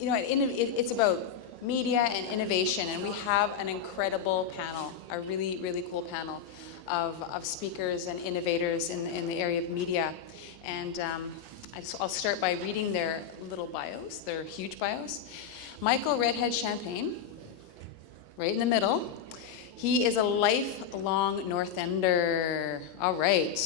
it's about media and innovation, and we have an incredible panel, a really, really cool panel of speakers and innovators in the area of media. And I'll start by reading their little bios, their huge bios. Michael Redhead Champagne, right in the middle. He is a lifelong North Ender. All right.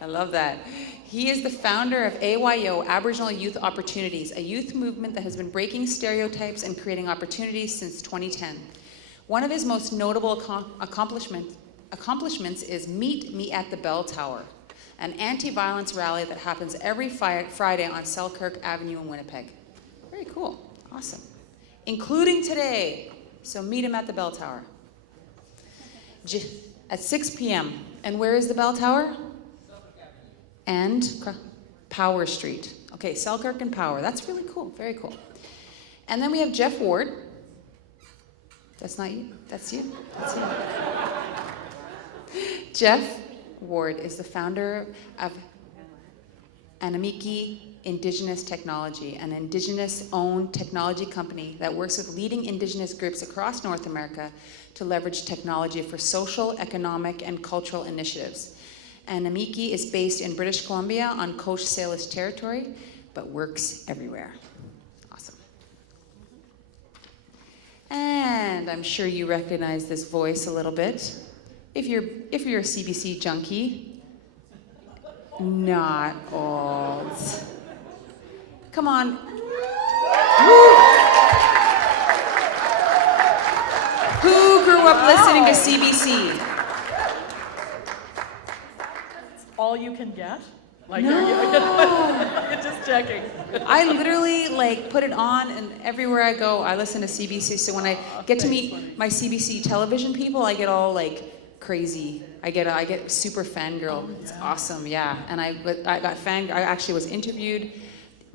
I love that. He is the founder of AYO, Aboriginal Youth Opportunities, a youth movement that has been breaking stereotypes and creating opportunities since 2010. One of his most notable accomplishments is Meet Me at the Bell Tower, an anti-violence rally that happens every Friday on Selkirk Avenue in Winnipeg. Very cool. Awesome. Including today. So meet him at the Bell Tower at 6 p.m. And where is the Bell Tower? And Power Street. Okay, Selkirk and Power. That's really cool. Very cool. And then we have Jeff Ward. That's not you. That's you. That's you. Jeff Ward is the founder of Animikii Indigenous Technology, an Indigenous-owned technology company that works with leading Indigenous groups across North America to leverage technology for social, economic, and cultural initiatives. Animikii is based in British Columbia on Coast Salish territory, but works everywhere. Awesome. And I'm sure you recognize this voice a little bit. If you're a CBC junkie, not old. Come on. Who grew up listening to CBC? All you can get? Like, no. You're just checking. I literally put it on, and everywhere I go, I listen to CBC. So when I get to meet my CBC television people, I get all crazy. I get super fangirl. Oh, yeah. It's awesome, yeah. And I actually was interviewed.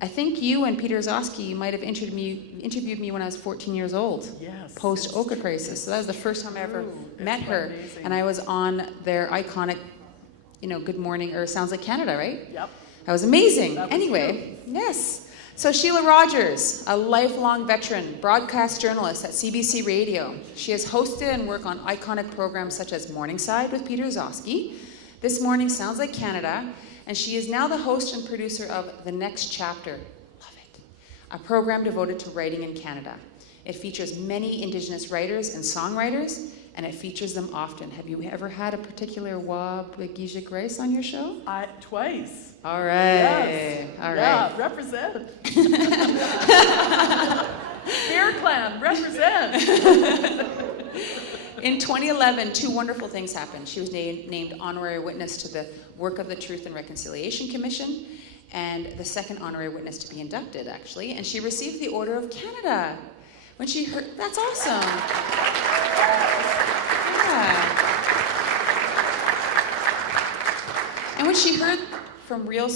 I think you and Peter Zosky might have interviewed me when I was 14 years old. Yes. Post Oka crisis. So that was the first time I ever met her. Amazing. And I was on their iconic, Good Morning, or Sounds Like Canada, right? Yep. That was amazing. Anyway, yes. So Shelagh Rogers, a lifelong veteran, broadcast journalist at CBC Radio. She has hosted and worked on iconic programs such as Morningside with Peter Zosky, This Morning Sounds Like Canada, and she is now the host and producer of The Next Chapter, love it, a program devoted to writing in Canada. It features many Indigenous writers and songwriters, and it features them often. Have you ever had a particular Wabagijik race on your show? Twice. All right. Yes. All right. Yeah, represent. Beer Clan, represent. In 2011, two wonderful things happened. She was named honorary witness to the work of the Truth and Reconciliation Commission, and the second honorary witness to be inducted, actually. And she received the Order of Canada. When she heard, that's awesome. Yeah. And when she heard from real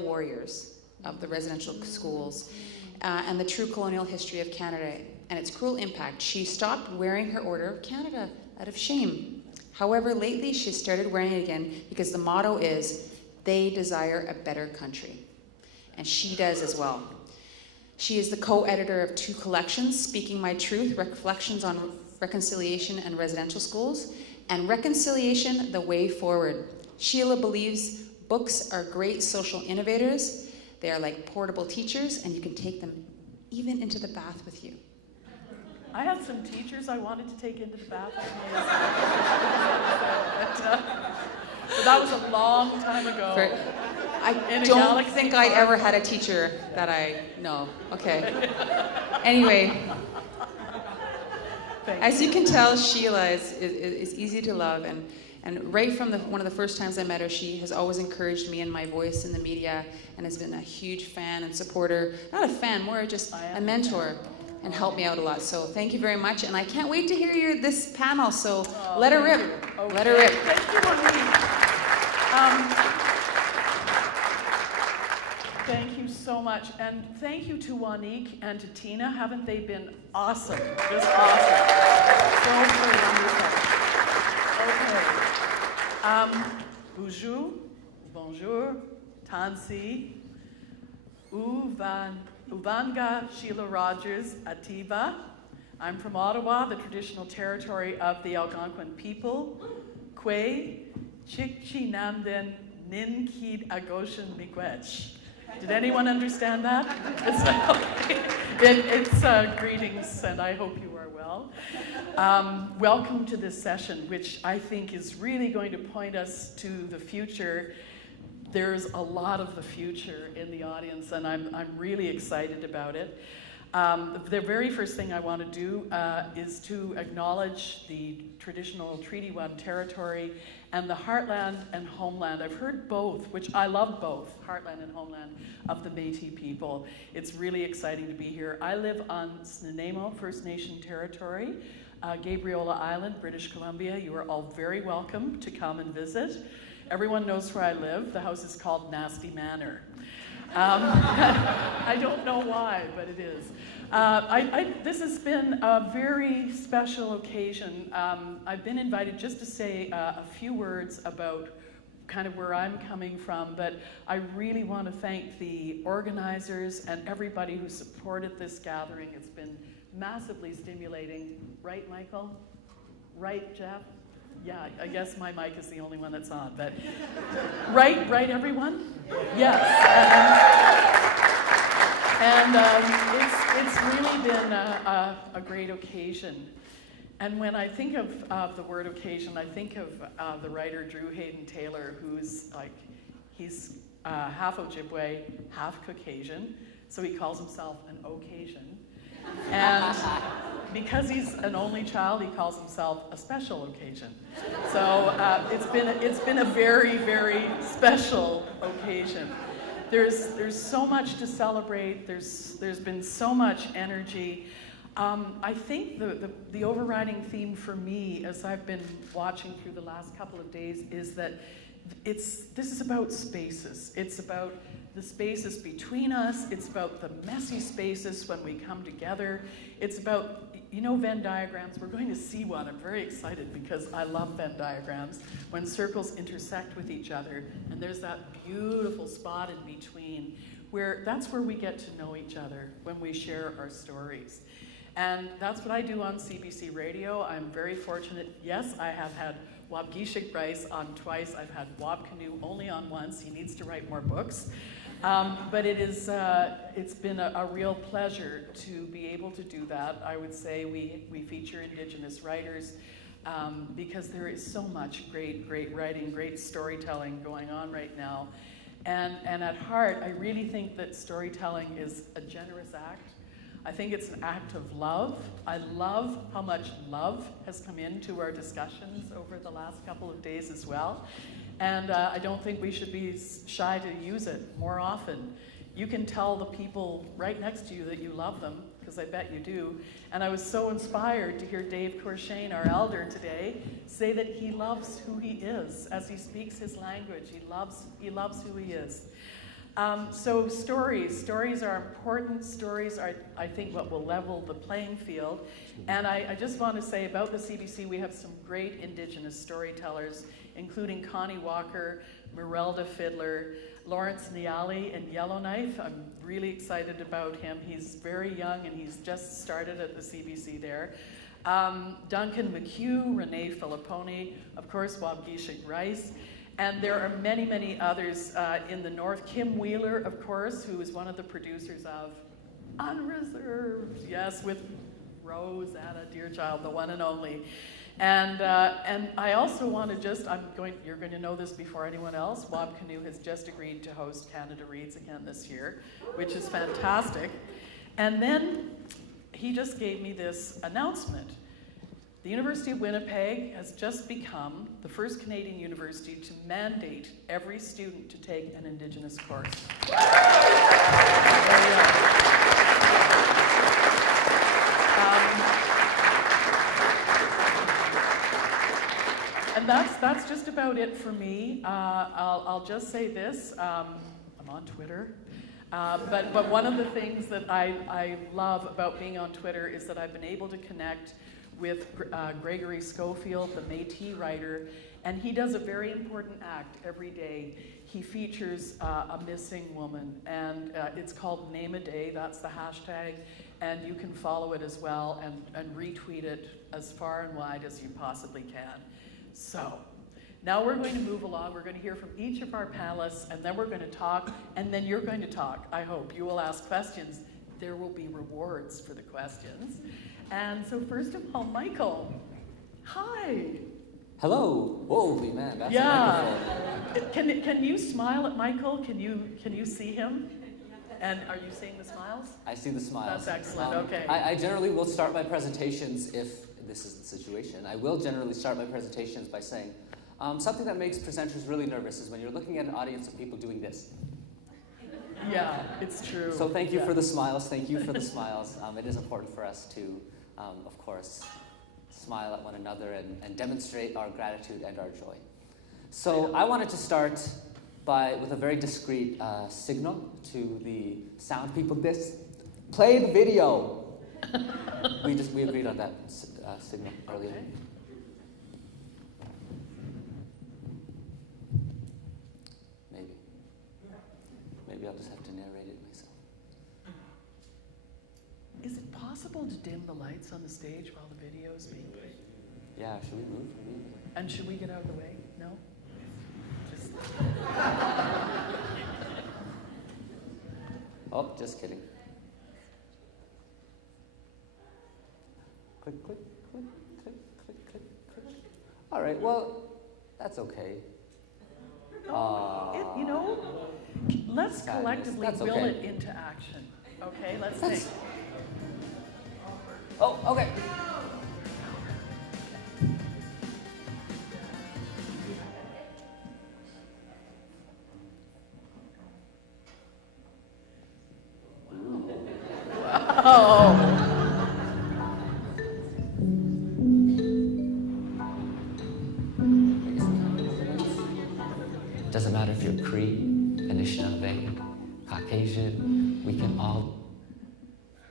warriors of the residential schools and the true colonial history of Canada and its cruel impact, she stopped wearing her Order of Canada out of shame. However, lately she started wearing it again because the motto is, they desire a better country. And she does as well. She is the co-editor of two collections, Speaking My Truth, Reflections on Reconciliation and Residential Schools, and Reconciliation, The Way Forward. Shelagh believes books are great social innovators. They are like portable teachers, and you can take them even into the bath with you. I had some teachers I wanted to take into the bath with me. But that was a long time ago. I don't think I'd ever had a teacher that I know. Okay. Anyway, as you can tell, Shelagh is easy to love, and right from one of the first times I met her, she has always encouraged me and my voice in the media, and has been a huge fan and supporter. Not a fan, more just a mentor, and helped me out a lot. So thank you very much, and I can't wait to hear this panel. So let her rip. Okay. Let her rip. Thank you, Monique. Thank you so much. And thank you to Wanique and to Tina. Haven't they been awesome? Just awesome. So wonderful. Okay. Bonjour, Tansi. Uvanga Shelagh Rogers Ativa. I'm from Ottawa, the traditional territory of the Algonquin people. Kwe Chikchinamden Ninkid Agoshan Miigwech. Did anyone understand that? It's greetings, and I hope you are well. Welcome to this session, which I think is really going to point us to the future. There's a lot of the future in the audience, and I'm really excited about it. The very first thing I want to do is to acknowledge the traditional Treaty 1 territory and the heartland and homeland. I've heard both, which I love both, heartland and homeland of the Métis people. It's really exciting to be here. I live on Snuneymuxw First Nation territory, Gabriola Island, British Columbia. You are all very welcome to come and visit. Everyone knows where I live. The house is called Nasty Manor. I don't know why, but it is. This has been a very special occasion. I've been invited just to say a few words about kind of where I'm coming from, but I really want to thank the organizers and everybody who supported this gathering. It's been massively stimulating. Right, Michael? Right, Jeff? Yeah, I guess my mic is the only one that's on, but right, everyone? Yes. It's really been a great occasion. And when I think of the word occasion, I think of the writer Drew Hayden Taylor, who's he's half Ojibwe, half Caucasian, so he calls himself an occasion. And because he's an only child, he calls himself a special occasion. So it's been a very, very special occasion. There's so much to celebrate. There's been so much energy. I think the overriding theme for me, as I've been watching through the last couple of days, is that this is about spaces. It's about the spaces between us. It's about the messy spaces when we come together. It's about, Venn diagrams. We're going to see one. I'm very excited because I love Venn diagrams. When circles intersect with each other, and there's that beautiful spot in between that's where we get to know each other, when we share our stories. And that's what I do on CBC Radio. I'm very fortunate. Yes, I have had Wabgishik Bryce on twice. I've had Wab Canoe only on once. He needs to write more books. But it's been a real pleasure to be able to do that. I would say we feature Indigenous writers because there is so much great writing, great storytelling going on right now. And at heart, I really think that storytelling is a generous act. I think it's an act of love. I love how much love has come into our discussions over the last couple of days as well. And I don't think we should be shy to use it more often. You can tell the people right next to you that you love them, because I bet you do. And I was so inspired to hear Dave Corshane, our elder today, say that he loves who he is as he speaks his language. He loves who he is. So stories are important. Stories are, I think, what will level the playing field. And I just want to say about the CBC, we have some great Indigenous storytellers, including Connie Walker, Merelda Fiddler, Lawrence Niali, and Yellowknife. I'm really excited about him. He's very young and he's just started at the CBC there. Duncan McHugh, Renee Filipponi, of course, Wabgishik Rice. And there are many, many others in the north. Kim Wheeler, of course, who is one of the producers of Unreserved, yes, with Rose, Anna Dearchild, the one and only. And I also want to you're going to know this before anyone else, Wab Canoe has just agreed to host Canada Reads again this year, which is fantastic. And then he just gave me this announcement. The University of Winnipeg has just become the first Canadian university to mandate every student to take an Indigenous course. And that's just about it for me. I'll just say this. I'm on Twitter. But one of the things that I love about being on Twitter is that I've been able to connect with Gregory Schofield, the Métis writer, and he does a very important act every day. he features a missing woman, and it's called Name a Day. That's the hashtag, and you can follow it as well and retweet it as far and wide as you possibly can. So now we're going to move along. We're going to hear from each of our panelists, and then we're going to talk, and then you're going to talk. I hope you will ask questions. There will be rewards for the questions. And so first of all, Michael, hi. Hello. Holy man, that's a microphone. Can you smile at Michael? Can you see him? And are you seeing the smiles? I see the smiles. That's excellent. Okay. I generally will start my presentations, if this is the situation, I will generally start my presentations by saying something that makes presenters really nervous is when you're looking at an audience of people doing this. Yeah, it's true. So thank you for the smiles. Thank you for the smiles. It is important for us to, of course, smile at one another and demonstrate our gratitude and our joy. So I wanted to start with a very discreet signal to the sound people. Play the video. we agreed on that signal earlier. Okay. Maybe I'll just have to narrate it myself. Is it possible to dim the lights on the stage while the video is being played? Yeah, should we move? And should we get out of the way? No? Just... Oh, just kidding. Click, click, click, click, click, click, click. All right, well, that's okay. Let's collectively That's will okay. it into action. Okay, let's think. Oh, okay. Oh. Doesn't matter if you're Cree, Anishinaabe, Caucasian, we can all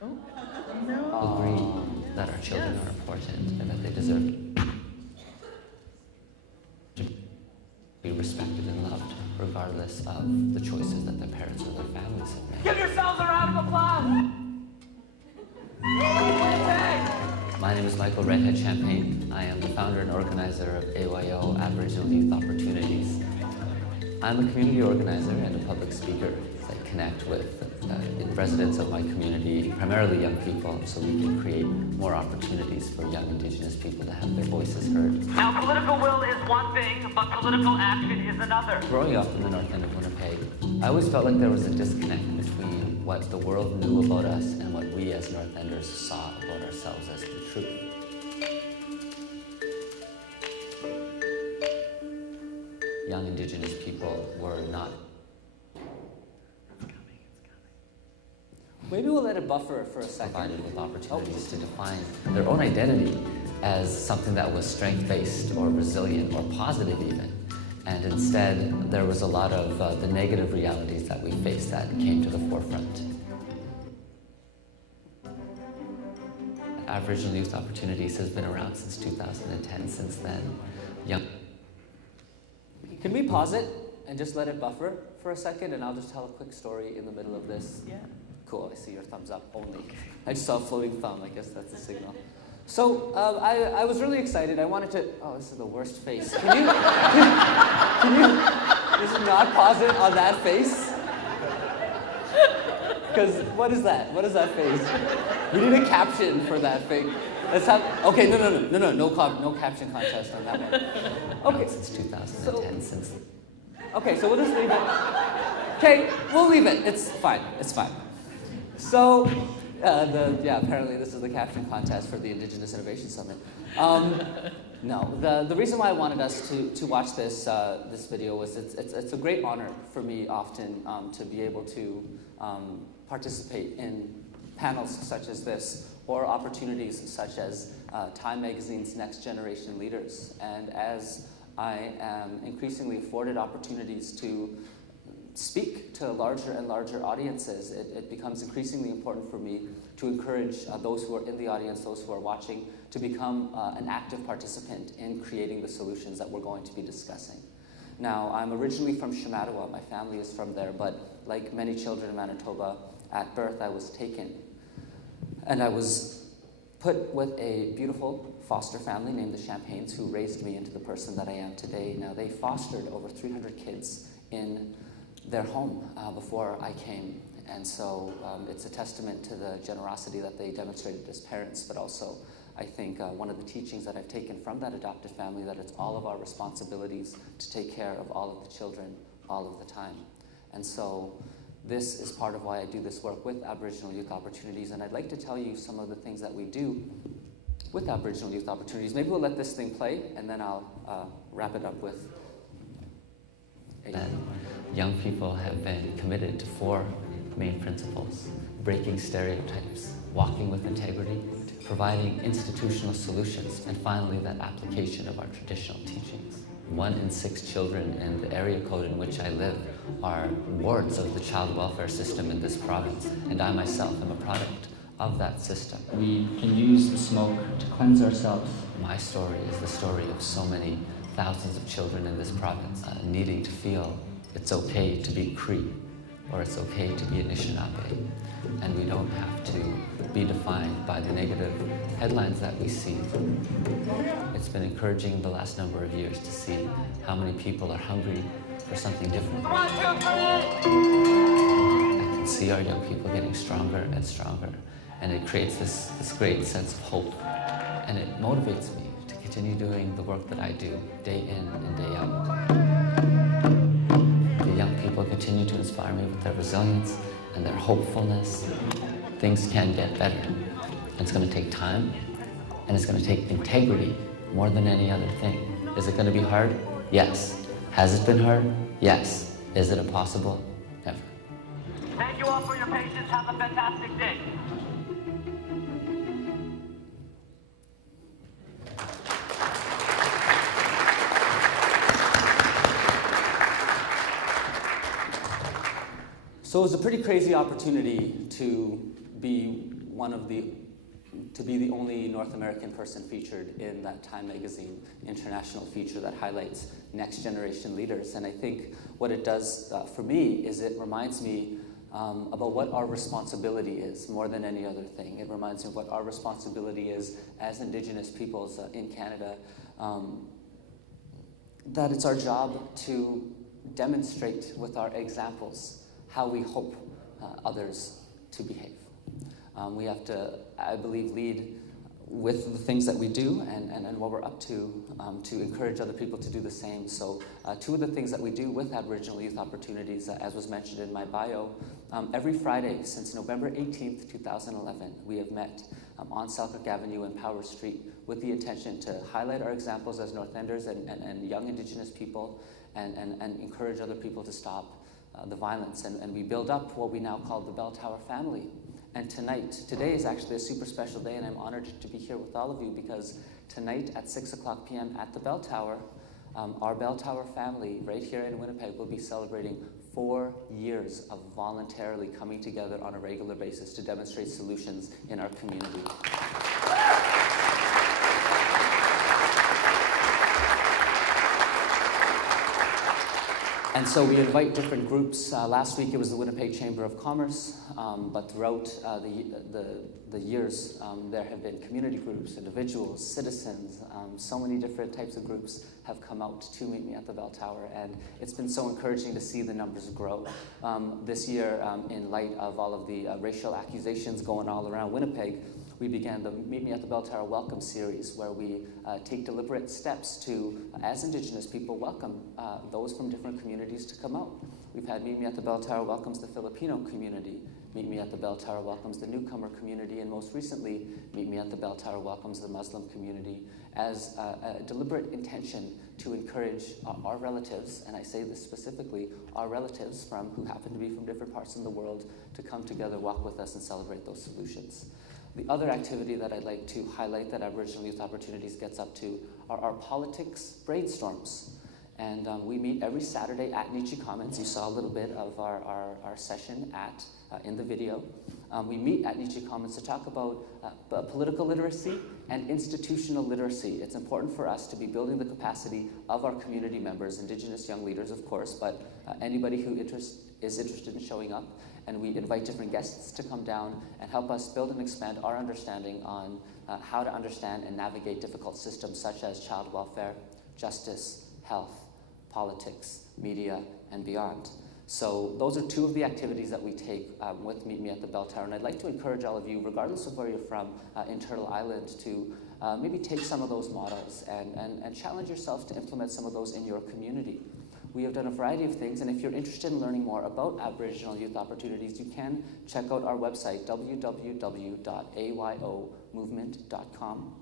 agree that our children are important and that they deserve to be respected and loved, regardless of the choices that their parents or their families have made. Give yourselves a round of applause! My name is Michael Redhead Champagne. I am the founder and organizer of AYO, Aboriginal Youth Opportunities. I'm a community organizer and a public speaker. I connect with residents of my community, primarily young people, so we can create more opportunities for young Indigenous people to have their voices heard. Now, political will is one thing, but political action is another. Growing up in the north end of Winnipeg, I always felt like there was a disconnect between what the world knew about us and what we as North Enders saw about ourselves as the truth. Young Indigenous people were not. Maybe we'll let it buffer for a second. Provided with opportunities to define their own identity as something that was strength-based or resilient or positive even. And instead, there was a lot of the negative realities that we faced that came to the forefront. Aboriginal Youth Opportunities has been around since 2010. Since then, Can we pause it and just let it buffer for a second, and I'll just tell a quick story in the middle of this? Yeah. Cool, I see your thumbs up only. I just saw a floating thumb, I guess that's the signal. So I was really excited. I wanted to, oh, this is the worst face. Can you just not pause it on that face? Because what is that? What is that face? We need a caption for that thing. Let's have, okay, no caption contest on that one. Okay. Since 2010, okay, so we'll just leave it. Okay, we'll leave it. It's fine. So, apparently this is the caption contest for the Indigenous Innovation Summit. No, the reason why I wanted us to watch this video was it's a great honor for me often to be able to participate in panels such as this or opportunities such as Time Magazine's Next Generation Leaders. And as I am increasingly afforded opportunities to speak to larger and larger audiences, it becomes increasingly important for me to encourage those who are in the audience, those who are watching, to become an active participant in creating the solutions that we're going to be discussing. Now, I'm originally from Shamattawa. My family is from there, but like many children in Manitoba, at birth I was taken. And I was put with a beautiful foster family named the Champagnes, who raised me into the person that I am today. Now, they fostered over 300 kids in their home before I came. And so it's a testament to the generosity that they demonstrated as parents, but also I think one of the teachings that I've taken from that adopted family, that it's all of our responsibilities to take care of all of the children all of the time. And so this is part of why I do this work with Aboriginal Youth Opportunities, and I'd like to tell you some of the things that we do with Aboriginal Youth Opportunities. Maybe we'll let this thing play, and then I'll wrap it up with that young people have been committed to 4 main principles: breaking stereotypes, walking with integrity, providing institutional solutions, and finally that application of our traditional teachings. 1 in 6 children in the area code in which I live are wards of the child welfare system in this province, and I myself am a product of that system. We can use the smoke to cleanse ourselves. My story is the story of so many thousands of children in this province needing to feel it's okay to be Cree, or it's okay to be Anishinaabe, and we don't have to be defined by the negative headlines that we see. It's been encouraging the last number of years to see how many people are hungry for something different. I can see our young people getting stronger and stronger, and it creates this great sense of hope, and it motivates me to continue doing the work that I do day in and day out. The young people continue to inspire me with their resilience and their hopefulness. Things can get better. And it's going to take time, and it's going to take integrity more than any other thing. Is it going to be hard? Yes. Has it been hard? Yes. Is it impossible? Never. Thank you all for your patience. Have a fantastic day. So it was a pretty crazy opportunity to be the only North American person featured in that Time Magazine international feature that highlights next generation leaders. And I think what it does for me is it reminds me about what our responsibility is more than any other thing. It reminds me of what our responsibility is as Indigenous peoples in Canada, that it's our job to demonstrate with our examples how we hope others to behave. We have to, I believe, lead with the things that we do and what we're up to encourage other people to do the same. So 2 of the things that we do with Aboriginal Youth Opportunities, as was mentioned in my bio, every Friday since November 18th, 2011, we have met on Selkirk Avenue and Power Street with the intention to highlight our examples as North Enders and young Indigenous people and encourage other people to stop the violence, and we build up what we now call the Bell Tower family. And today is actually a super special day, and I'm honored to be here with all of you, because tonight at 6:00 p.m. at the Bell Tower, our Bell Tower family right here in Winnipeg will be celebrating 4 years of voluntarily coming together on a regular basis to demonstrate solutions in our community. And so we invite different groups. Last week it was the Winnipeg Chamber of Commerce, but throughout the years there have been community groups, individuals, citizens, so many different types of groups have come out to meet me at the Bell Tower, and it's been so encouraging to see the numbers grow. This year, in light of all of the racial accusations going all around Winnipeg, we began the Meet Me at the Bell Tower Welcome series, where we take deliberate steps to, as Indigenous people, welcome those from different communities to come out. We've had Meet Me at the Bell Tower welcomes the Filipino community, Meet Me at the Bell Tower welcomes the newcomer community, and most recently, Meet Me at the Bell Tower welcomes the Muslim community, as a deliberate intention to encourage our relatives, and I say this specifically, our relatives who happen to be from different parts of the world, to come together, walk with us, and celebrate those solutions. The other activity that I'd like to highlight that Aboriginal Youth Opportunities gets up to are our politics brainstorms. And we meet every Saturday at Nietzsche Commons. You saw a little bit of our session in the video. We meet at Nietzsche Commons to talk about political literacy and institutional literacy. It's important for us to be building the capacity of our community members, Indigenous young leaders, of course, but anybody who is interested in showing up. And we invite different guests to come down and help us build and expand our understanding on how to understand and navigate difficult systems such as child welfare, justice, health, politics, media, and beyond. So those are two of the activities that we take with Meet Me at the Bell Tower. And I'd like to encourage all of you, regardless of where you're from in Turtle Island, to maybe take some of those models and challenge yourself to implement some of those in your community. We have done a variety of things, and if you're interested in learning more about Aboriginal Youth Opportunities, you can check out our website, www.ayomovement.com.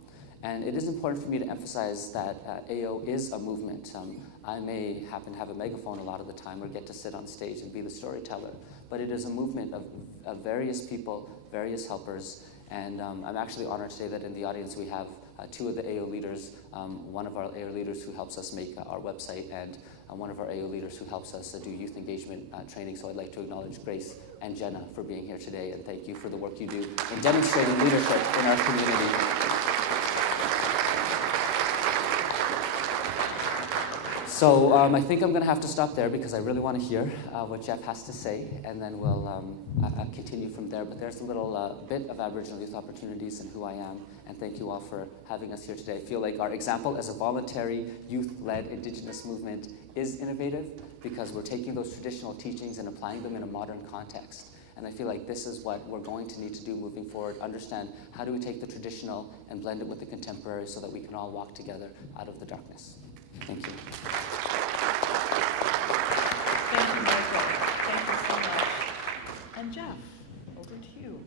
And it is important for me to emphasize that AO is a movement. I may happen to have a megaphone a lot of the time or get to sit on stage and be the storyteller, but it is a movement of various people, various helpers, and I'm actually honored today that in the audience we have two of the AO leaders, one of our AO leaders who helps us make our website, and one of our AO leaders who helps us do youth engagement training. So I'd like to acknowledge Grace and Jenna for being here today, and thank you for the work you do in demonstrating leadership in our community. So I think I'm going to have to stop there because I really want to hear what Jeff has to say, and then we'll continue from there. But there's a little bit of Aboriginal Youth Opportunities and who I am, and thank you all for having us here today. I feel like our example as a voluntary, youth-led Indigenous movement is innovative because we're taking those traditional teachings and applying them in a modern context. And I feel like this is what we're going to need to do moving forward, understand how do we take the traditional and blend it with the contemporary so that we can all walk together out of the darkness. Thank you. Thank you, Michael. Thank you so much. And Jeff, over to you.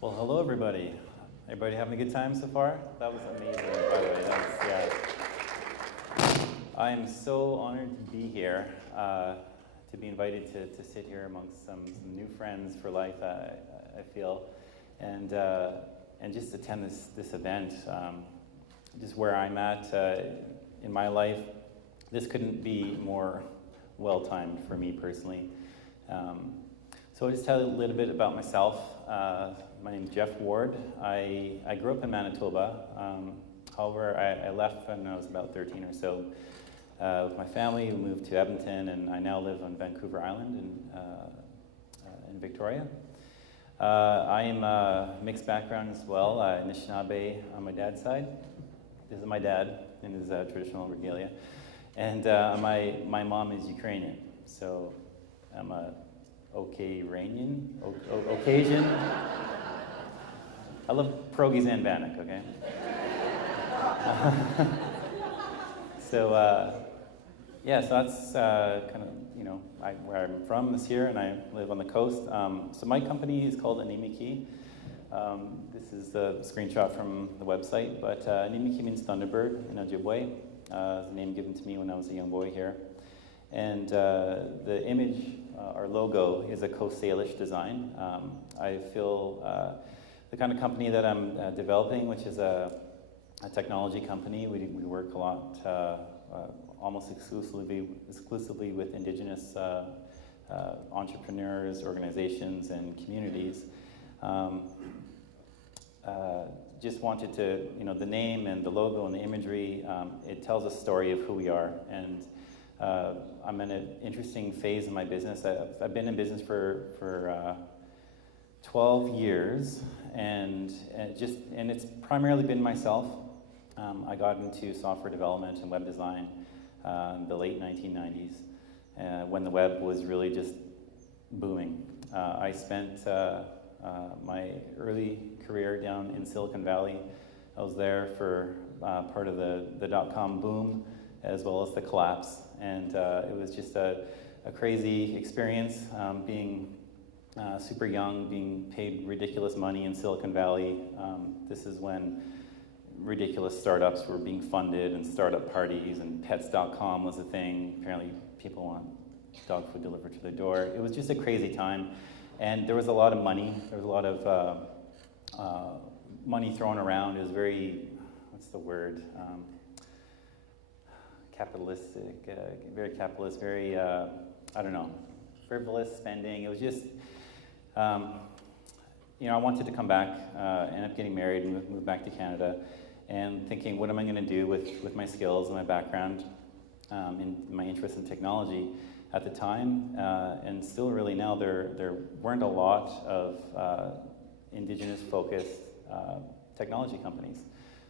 Well, hello, everybody. Everybody having a good time so far? That was amazing, by the way. I am so honored to be here, to be invited to sit here amongst some new friends for life, I feel, and just attend this event. Just where I'm at in my life, this couldn't be more well-timed for me personally. So I'll just tell you a little bit about myself. My name's Jeff Ward. I grew up in Manitoba. However, I left when I was about 13 or so. With my family, we moved to Edmonton, and I now live on Vancouver Island in Victoria. I am a mixed background as well, Anishinaabe on my dad's side. This is my dad in his traditional regalia. And my mom is Ukrainian, so I'm a Occasion. I love pierogies and bannock, okay? So yeah, so that's kind of, where I'm from is here, and I live on the coast. So my company is called Animikii. This is the screenshot from the website, but Animikii means Thunderbird in Ojibwe. The name given to me when I was a young boy here. And the image, our logo, is a Coast Salish design. I feel the kind of company that I'm developing, which is a technology company, we work a lot, almost exclusively with Indigenous entrepreneurs, organizations, and communities. Just wanted to, the name and the logo and the imagery, it tells a story of who we are. And I'm in an interesting phase in my business. I've been in business for 12 years, and it's primarily been myself. I got into software development and web design in the late 1990s, when the web was really just booming. I spent my early career down in Silicon Valley. I was there for part of the dot-com boom as well as the collapse, and it was just a crazy experience, being super young, being paid ridiculous money in Silicon Valley. This is when ridiculous startups were being funded, and startup parties, and pets.com was a thing. Apparently people want dog food delivered to their door. It was just a crazy time, and there was a lot of money. There was a lot of money thrown around. It was very, what's the word? capitalistic, very capitalist, very, I don't know, frivolous spending. It was just, you know, I wanted to come back, end up getting married and move back to Canada, and thinking, what am I going to do with my skills and my background, in my interest in technology at the time, and still really now, there weren't a lot of Indigenous-focused technology companies.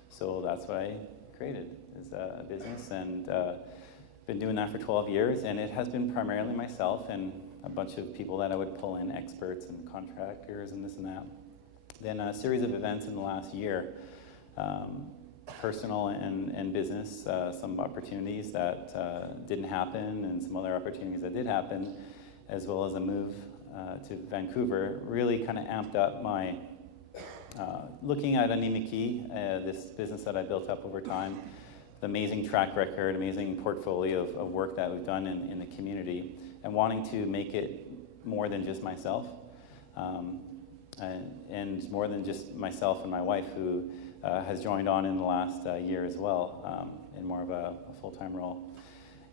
So that's what I created, is a business, and been doing that for 12 years, and it has been primarily myself and a bunch of people that I would pull in, experts and contractors and this and that. Then a series of events in the last year, personal and business, some opportunities that didn't happen and some other opportunities that did happen, as well as a move to Vancouver, really kind of amped up my looking at Animikii, this business that I built up over time, the amazing track record, amazing portfolio of work that we've done in the community, and wanting to make it more than just myself, and more than just myself and my wife, who has joined on in the last year as well, in more of a full-time role.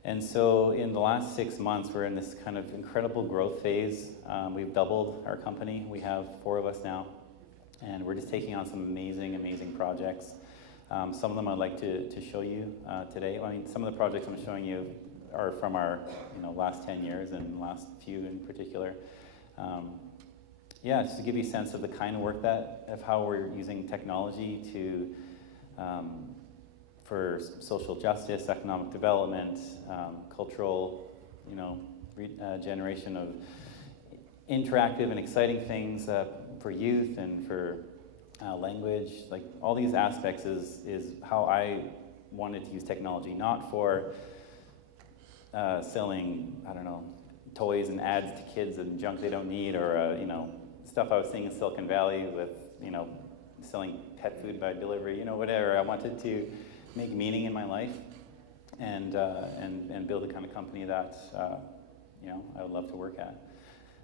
And so in the last 6 months, we're in this kind of incredible growth phase. We've doubled our company. We have 4 of us now, and we're just taking on some amazing, amazing projects. Some of them I'd like to show you today. I mean, some of the projects I'm showing you are from our last 10 years and last few in particular. Yeah, just to give you a sense of the kind of work of how we're using technology to for social justice, economic development, cultural, generation of interactive and exciting things for youth and for language. Like all these aspects is how I wanted to use technology, not for selling, I don't know, toys and ads to kids and junk they don't need, or stuff I was seeing in Silicon Valley with selling pet food by delivery, whatever. I wanted to make meaning in my life and build the kind of company that I would love to work at.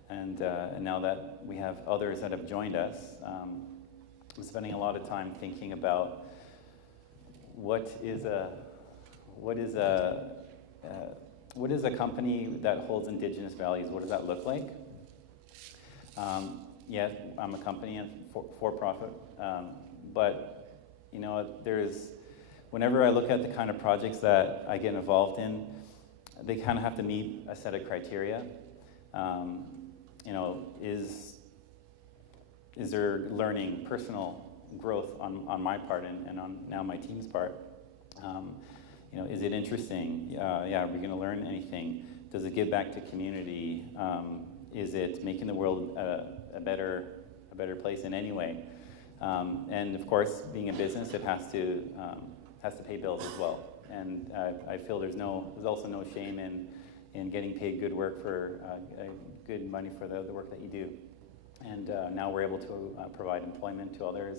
And now that we have others that have joined us, I'm spending a lot of time thinking about what is a company that holds Indigenous values. What does that look like? Yes, I'm a company and for profit, but whenever I look at the kind of projects that I get involved in, they kind of have to meet a set of criteria. Is there learning, personal growth on my part and on now my team's part? Is it interesting? Are we going to learn anything? Does it give back to community? Is it making the world a better place in any way? And of course, being a business, it has to pay bills as well. And I feel there's also no shame in getting paid good work for good money for the work that you do. And now we're able to provide employment to others,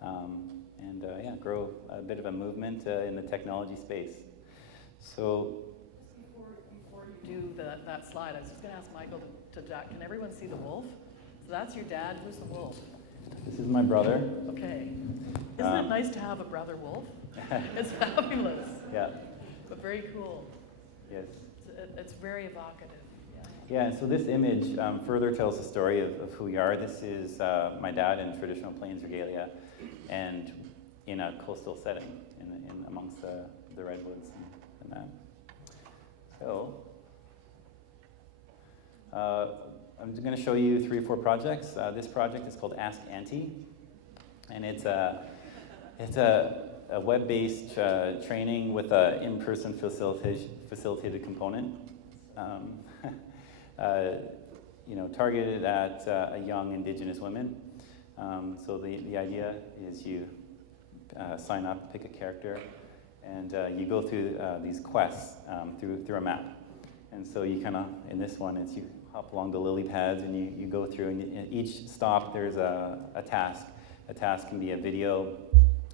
and grow a bit of a movement in the technology space. So before you do that slide, I was just going to ask Michael to Jack, can everyone see the wolf? So that's your dad. Who's the wolf? This is my brother. Okay. Isn't it nice to have a brother wolf? It's fabulous. Yeah. But very cool. Yes. It's very evocative. Yeah, so this image further tells the story of who we are. This is my dad in traditional Plains regalia, and in a coastal setting, in amongst the redwoods and that. So, I'm just going to show you 3 or 4 projects. This project is called Ask Auntie, and it's a web-based training with an in-person facilitated component. Targeted at a young Indigenous women. So the idea is you sign up, pick a character, and you go through these quests through a map. And so you kind of, in this one, you hop along the lily pads and you go through, and in each stop there's a task. A task can be a video,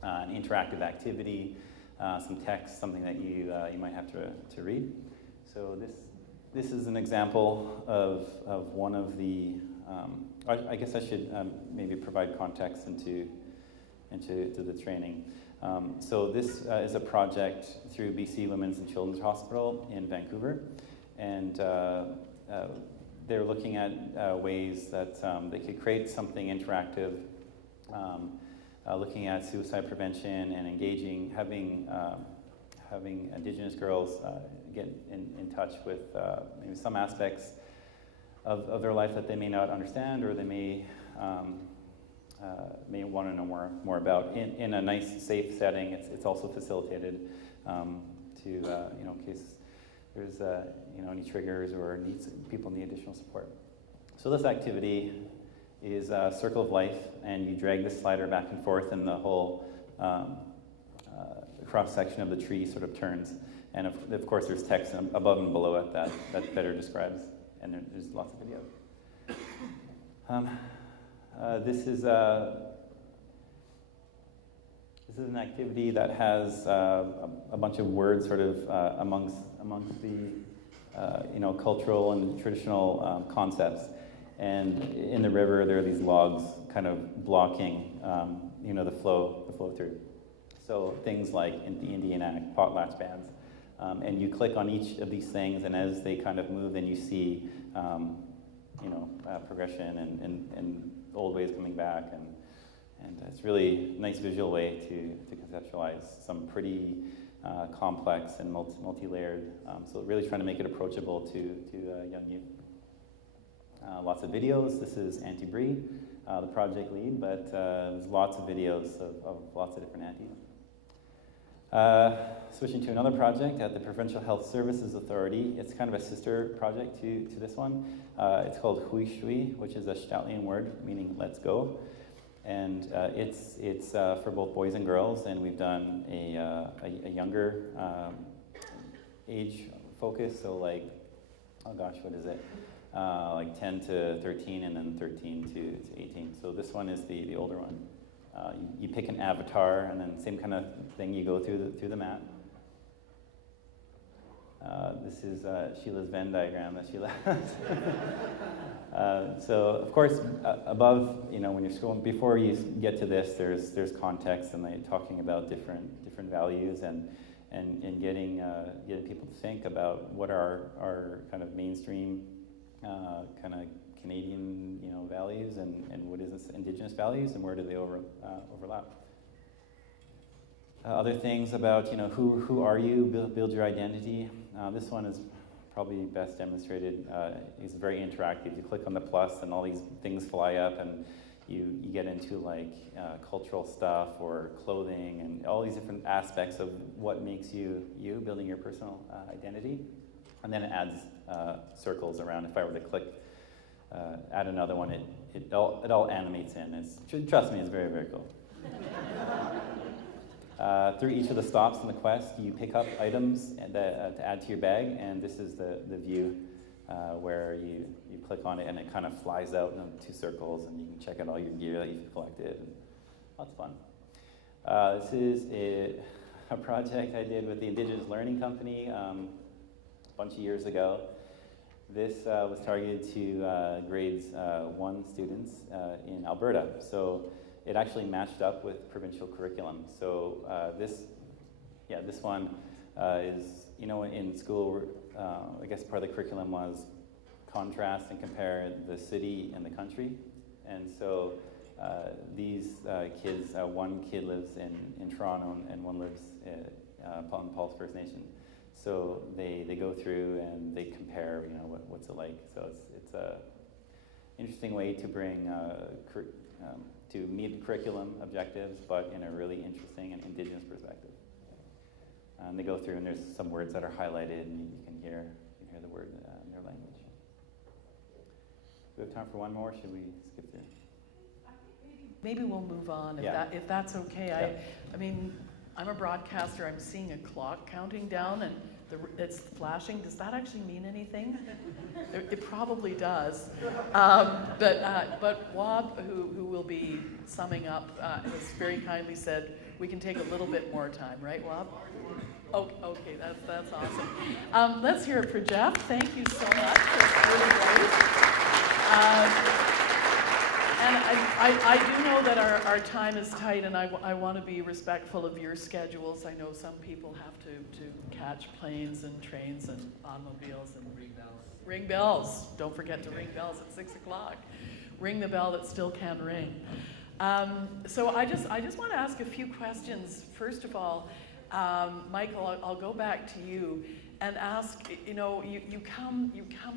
an interactive activity, some text, something that you might have to read. So this is an example of one of the, I guess I should maybe provide context into the training. So this is a project through BC Women's and Children's Hospital in Vancouver, and they're looking at ways that they could create something interactive, looking at suicide prevention and engaging, having Indigenous girls get in touch with maybe some aspects of their life that they may not understand, or they may want to know more about in a nice, safe setting. It's also facilitated to in case there's any triggers or people need additional support. So this activity is a circle of life, and you drag this slider back and forth, and the whole cross section of the tree sort of turns. And of course, there's text above and below it that better describes, and there's lots of video. This is an activity that has a bunch of words sort of amongst the cultural and traditional concepts. And in the river, there are these logs kind of blocking the flow through. So things like in the Indian Act, potlatch bands. And you click on each of these things, and as they kind of move, then you see progression and old ways coming back, and it's really a nice visual way to conceptualize some pretty complex and multi-layered. So really trying to make it approachable to young youth. Lots of videos. This is Auntie Bree, the project lead, but there's lots of videos of lots of different aunties. Switching to another project at the Provincial Health Services Authority. It's kind of a sister project to this one. It's called Hui Shui, which is a St'át'imc word meaning let's go. And it's for both boys and girls, and we've done a younger age focus, so like, oh gosh, what is it? Like 10 to 13, and then 13 to 18. So this one is the older one. You pick an avatar, and then same kind of thing, you go through the mat. This is Sheila's Venn diagram that Sheila has. So of course, above, when you're scrolling, before you get to this, there's context, and they're talking about different values, and getting people to think about what are our kind of mainstream kind of Canadian values, and what is this Indigenous values, and where do they overlap. Other things about who are you, build your identity. This one is probably best demonstrated. It's very interactive. You click on the plus, and all these things fly up, and you get into like cultural stuff or clothing, and all these different aspects of what makes you building your personal identity. And then it adds circles around. If I were to click add another one, it all animates in. Trust me, it's very, very cool. Through each of the stops in the quest, you pick up items to add to your bag, and this is the view where you click on it, and it kind of flies out in 2 circles, and you can check out all your gear that you've collected. And lots of fun. This is a project I did with the Indigenous Learning Company a bunch of years ago. This was targeted to grades 1 students in Alberta. So it actually matched up with provincial curriculum. So this one is, in school, I guess part of the curriculum was contrast and compare the city and the country. And so these kids, one kid lives in Toronto, and one lives on Paul's First Nation. So they go through and they compare, what's it like. So it's a interesting way to bring to meet curriculum objectives, but in a really interesting and Indigenous perspective. And they go through, and there's some words that are highlighted, and you can hear the word in their language. Do we have time for one more? Should we skip through? Maybe we'll move on if that's okay. Yeah. I mean, I'm a broadcaster. I'm seeing a clock counting down, and it's flashing. Does that actually mean anything? It probably does. But Wab, who will be summing up, has very kindly said we can take a little bit more time, right, Wab? Okay, that's awesome. Let's hear it for Jeff. Thank you so much. That's really great. And I do know that our time is tight, and I want to be respectful of your schedules. I know some people have to catch planes and trains and automobiles and ring bells. Ring bells. Don't forget to ring bells at 6 o'clock. Ring the bell that still can ring. So I just want to ask a few questions. First of all, Michael, I'll go back to you and ask, you know, you come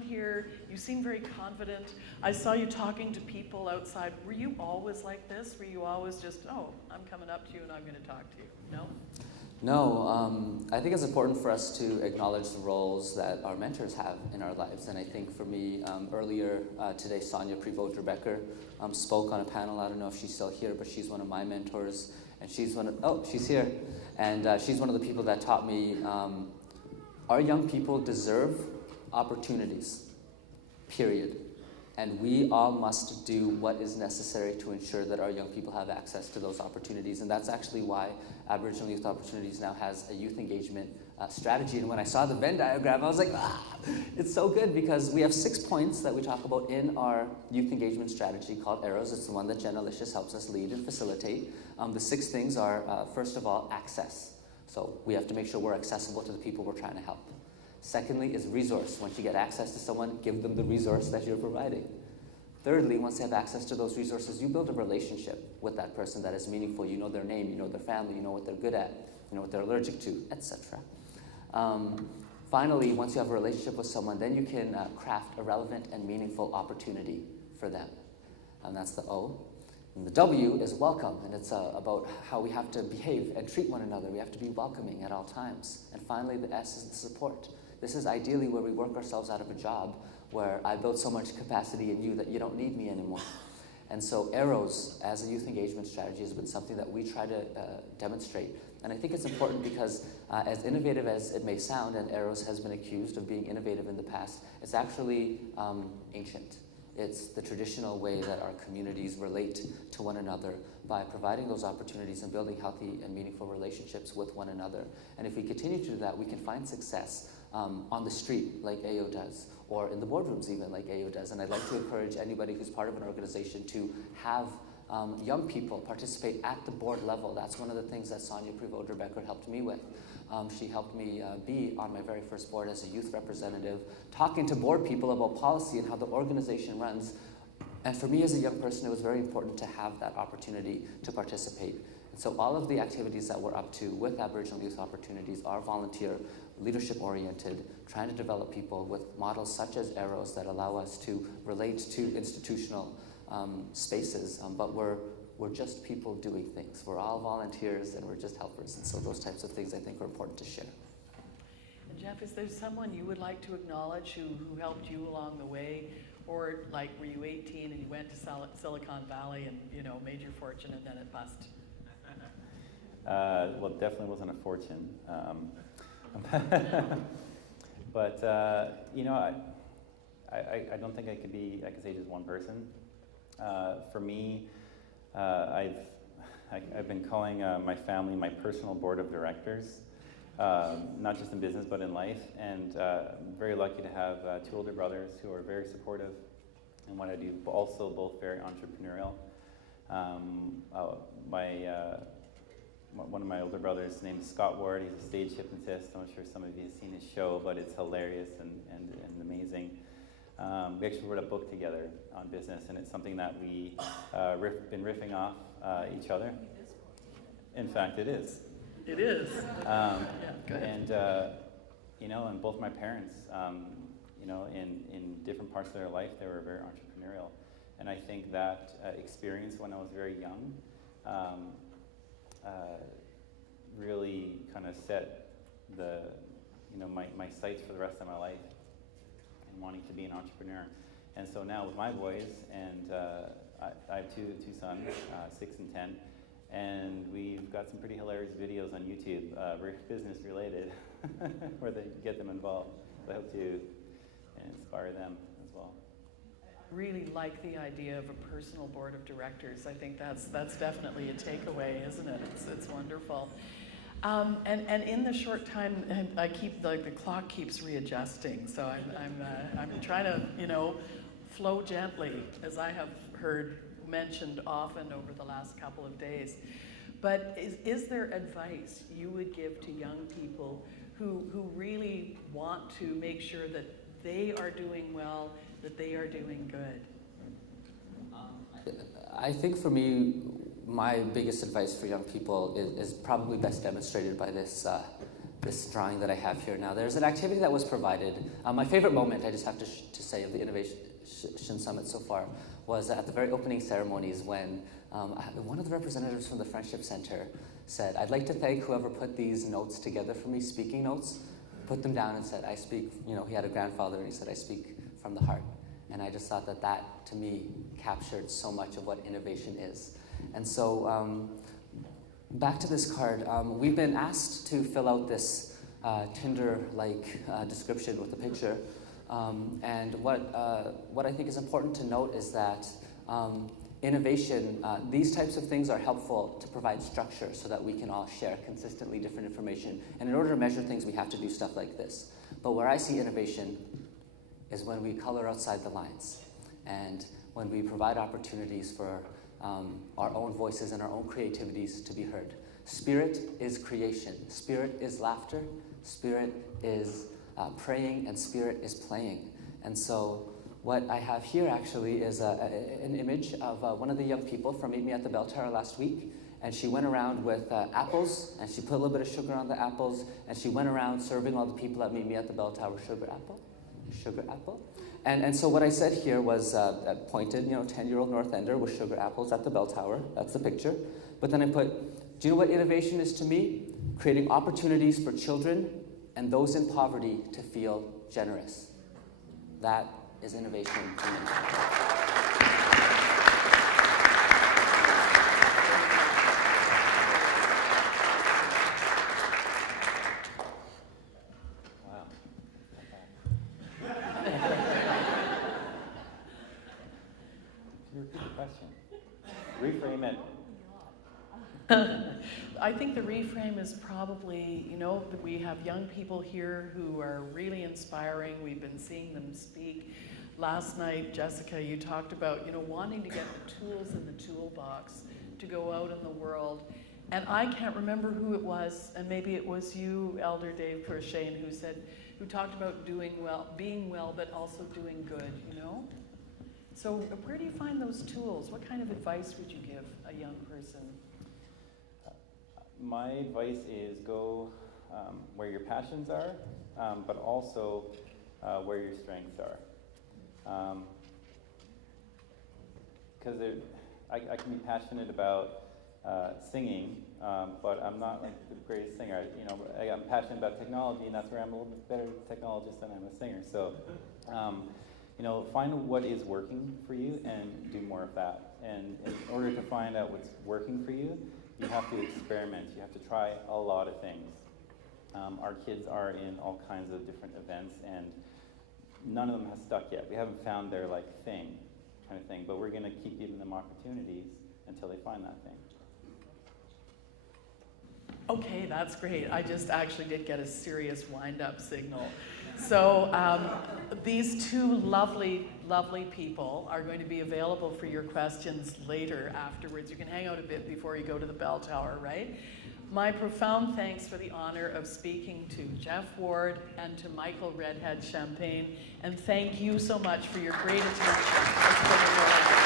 here, you seem very confident. I saw you talking to people outside. Were you always like this? Were you always just, oh, I'm coming up to you and I'm going to talk to you? No? No, I think it's important for us to acknowledge the roles that our mentors have in our lives. And I think for me, earlier today, Sonia Prevost-Becker spoke on a panel. I don't know if she's still here, but she's one of my mentors. And she's she's here. And she's one of the people that taught me our young people deserve opportunities, period. And we all must do what is necessary to ensure that our young people have access to those opportunities. And that's actually why Aboriginal Youth Opportunities now has a youth engagement strategy. And when I saw the Venn diagram, I was like, it's so good, because we have 6 points that we talk about in our youth engagement strategy called Arrows. It's the one that Jenna Licious helps us lead and facilitate. The 6 things are, first of all, access. So we have to make sure we're accessible to the people we're trying to help. Secondly is resource. Once you get access to someone, give them the resource that you're providing. Thirdly, once they have access to those resources, you build a relationship with that person that is meaningful. You know their name, you know their family, you know what they're good at, you know what they're allergic to, etc. Finally, once you have a relationship with someone, then you can craft a relevant and meaningful opportunity for them. And that's the O. And the W is welcome, and it's about how we have to behave and treat one another. We have to be welcoming at all times. And finally, the S is the support. This is ideally where we work ourselves out of a job where I built so much capacity in you that you don't need me anymore. And so Arrows, as a youth engagement strategy, has been something that we try to demonstrate. And I think it's important because as innovative as it may sound, and Arrows has been accused of being innovative in the past, it's actually ancient. It's the traditional way that our communities relate to one another by providing those opportunities and building healthy and meaningful relationships with one another. And if we continue to do that, we can find success on the street like AO does, or in the boardrooms even like AO does. And I'd like to encourage anybody who's part of an organization to have young people participate at the board level. That's one of the things that Sonia Prevost-Becker helped me with. She helped me be on my very first board as a youth representative, talking to board people about policy and how the organization runs. And for me as a young person, it was very important to have that opportunity to participate. And so all of the activities that we're up to with Aboriginal Youth Opportunities are volunteer, leadership-oriented, trying to develop people with models such as Arrows that allow us to relate to institutional spaces, but we're just people doing things. We're all volunteers and we're just helpers. And so those types of things I think are important to share. And Jeff, is there someone you would like to acknowledge who helped you along the way? Or like, were you 18 and you went to Silicon Valley and, you know, made your fortune and then it bust? Well, it definitely wasn't a fortune. But, you know, I don't think I could say just one person. For me, I've been calling my family my personal board of directors, not just in business but in life, and I'm very lucky to have 2 older brothers who are very supportive in what I do, but also both very entrepreneurial. One of my older brothers, named Scott Ward, he's a stage hypnotist. I'm not sure some of you have seen his show, but it's hilarious and amazing. We actually wrote a book together on business, and it's something that we been riffing off each other. In fact, it is. It is. Yeah, go ahead. And you know, and both my parents, you know, in different parts of their life, they were very entrepreneurial, and I think that experience when I was very young really kind of set the, you know, my sights for the rest of my life and wanting to be an entrepreneur. And so now with my boys, and I have two sons, 6 and 10, and we've got some pretty hilarious videos on YouTube, business related, where they get them involved. So I hope to inspire them as well. Really like the idea of a personal board of directors. I think that's definitely a takeaway, isn't it? It's wonderful. And in the short time, I keep the clock keeps readjusting. So I'm trying to, you know, flow gently, as I have heard mentioned often over the last couple of days. But is there advice you would give to young people who really want to make sure that they are doing well, that they are doing good? I think for me, my biggest advice for young people is probably best demonstrated by this this drawing that I have here. Now, there's an activity that was provided. My favorite moment, I just have to say, of the Innovation Summit so far was at the very opening ceremonies when one of the representatives from the Friendship Center said, "I'd like to thank whoever put these notes together for me, speaking notes," put them down and said, "I speak," he had a grandfather and he said, "I speak from the heart." And I just thought that to me, captured so much of what innovation is. And so, back to this card, we've been asked to fill out this Tinder-like description with a picture. And what I think is important to note is that innovation, these types of things are helpful to provide structure so that we can all share consistently different information. And in order to measure things, we have to do stuff like this. But where I see innovation is when we color outside the lines and when we provide opportunities for our own voices and our own creativities to be heard. Spirit is creation. Spirit is laughter. Spirit is praying, and spirit is playing. And so what I have here actually is an image of one of the young people from Meet Me at the Bell Tower last week. And she went around with apples, and she put a little bit of sugar on the apples, and she went around serving all the people that Meet Me at the Bell Tower sugar apple. And so what I said here was pointed, 10-year-old North Ender with sugar apples at the bell tower. That's the picture. But then I put, do you know what innovation is to me? Creating opportunities for children and those in poverty to feel generous. That is innovation to me. Reframe it. I think the reframe is probably, that we have young people here who are really inspiring. We've been seeing them speak. Last night, Jessica, you talked about, wanting to get the tools in the toolbox to go out in the world. And I can't remember who it was, and maybe it was you, Elder Dave Crochet, who talked about doing well, being well, but also doing good, So where do you find those tools? What kind of advice would you give a young person? My advice is go where your passions are, but also where your strengths are. Because I can be passionate about singing, but I'm not like the greatest singer. I'm passionate about technology, and that's where I'm a little bit better technologist than I'm a singer. So. Find what is working for you and do more of that. And in order to find out what's working for you, you have to experiment. You have to try a lot of things. Our kids are in all kinds of different events, and none of them has stuck yet. We haven't found their thing, kind of thing. But we're going to keep giving them opportunities until they find that thing. Okay, that's great. I just actually did get a serious wind-up signal. So these two lovely, lovely people are going to be available for your questions later afterwards. You can hang out a bit before you go to the bell tower, right? My profound thanks for the honor of speaking to Jeff Ward and to Michael Redhead Champagne. And thank you so much for your great attention.